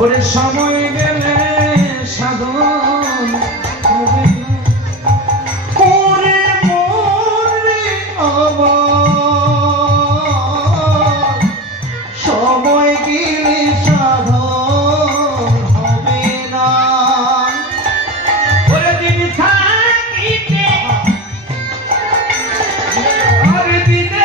ওরে সময় গেলে সাধন হবে না। ওরে মরে আমার সময় গেলে সাধন হবে না। ওরে দিন থাকিতে আর দিনে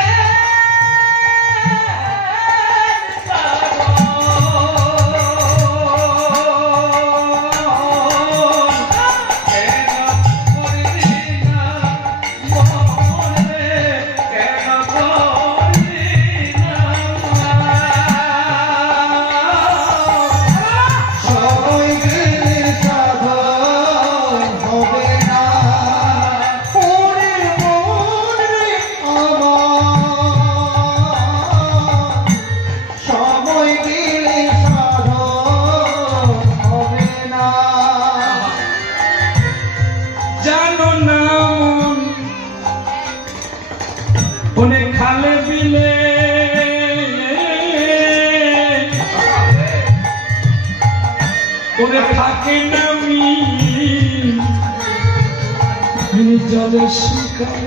খালে বিলে ওরে থাকে নামি জলে শিকারে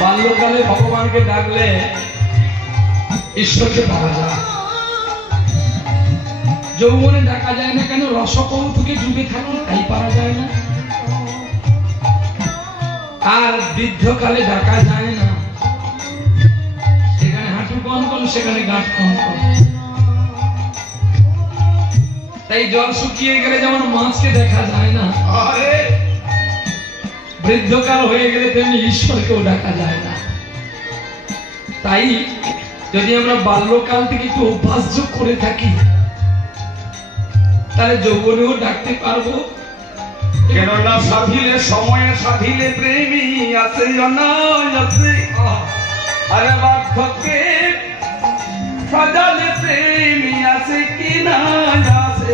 বাল্যকালে ভগবানকে ডাকলে ঈশ্বরকে পাওয়া যায়, যৌবনে ডাকা যায় না কেন? রসকৌতুকে ডুবে থাকি তাই পারা যায় না। আর বৃদ্ধকালে ডাকা যায় না, সেখানে হাঁটু কনকন, সেখানে গাঁট কনকন। তাই জল শুকিয়ে গেলে যেমন মাছকে দেখা যায় না, বৃদ্ধকাল হয়ে গেলে তেমনি ঈশ্বরকেও ডাকা যায় না। তাই যদি আমরা বাল্যকাল থেকে একটু অভ্যাস যোগ করে থাকি তাহলে যৌবনেও ডাকতে পারবো। কেননা সাধিলে সময়ে সাধিলে প্রেমী আছে আছে, আরে বার্ধক্যে সাজালে প্রেমী আছে কি না আছে।